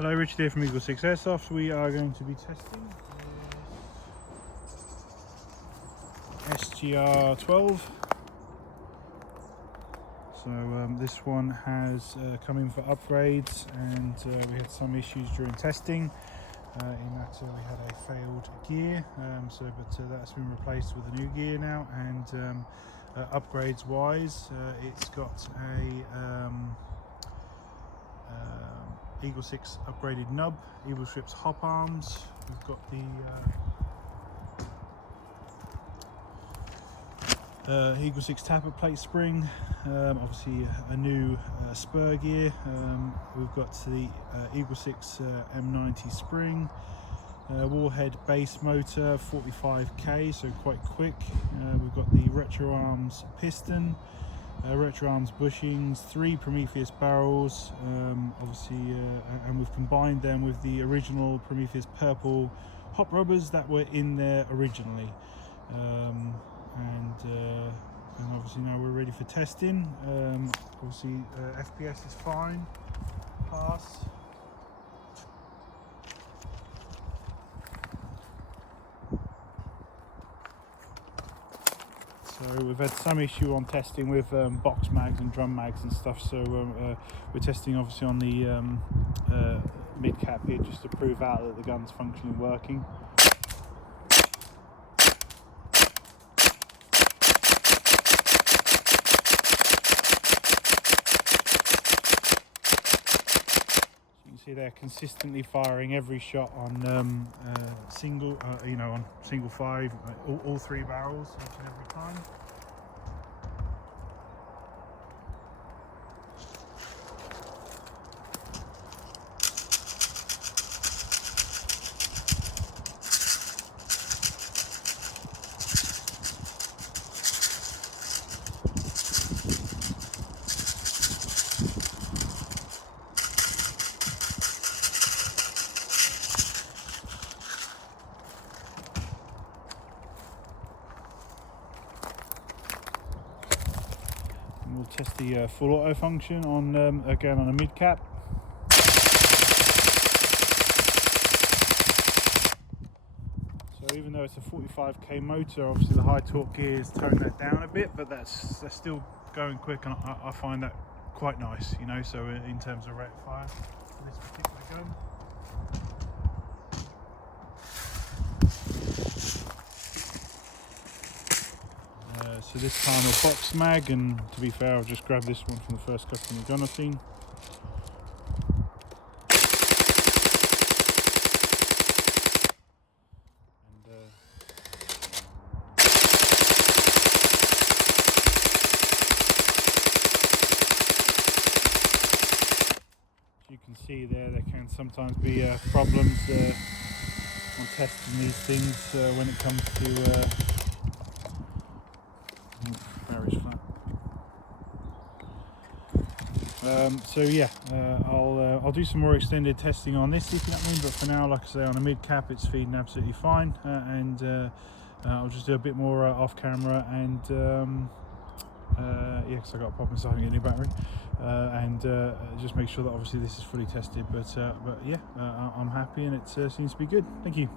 Hello, Richard here from EagleSix Airsoft. We are going to be testing SGR12. So this one has come in for upgrades, and we had some issues during testing. In that we had a failed gear, but that's been replaced with a new gear now. And upgrades wise, it's got a EagleSix upgraded nub, EagleSix hop arms. We've got the EagleSix Tappet plate spring, obviously a new spur gear. We've got the EagleSix M90 spring, Warhead base motor, 45k, so quite quick. We've got the RetroArms piston, RetroArms bushings, 3 Prometheus barrels, obviously, and we've combined them with the original Prometheus purple hop rubbers that were in there originally. And obviously now we're ready for testing. Obviously FPS is fine, pass. So we've had some issue on testing with box mags and drum mags and stuff, so we're testing obviously on the mid cap here just to prove out that the gun's functionally working. See, they're consistently firing every shot on single, on single 5, all 3 barrels each and every time. We'll test the full auto function on again on a mid cap. So even though it's a 45k motor, obviously the high torque gears tone that down a bit, but that's still going quick, and I find that quite nice, you know. So in terms of rate of fire for this particular gun. So this time a box mag, and to be fair, I've just grabbed this one from the first customer gun I've seen. And as you can see there can sometimes be problems on testing these things when it comes to so yeah, I'll do some more extended testing on this, if you know what I mean, but for now, like I say, on a mid cap it's feeding absolutely fine, and I'll just do a bit more off camera, and yeah, because I got a problem, so I can get a new battery, and just make sure that obviously this is fully tested, but yeah, I'm happy, and it seems to be good. Thank you.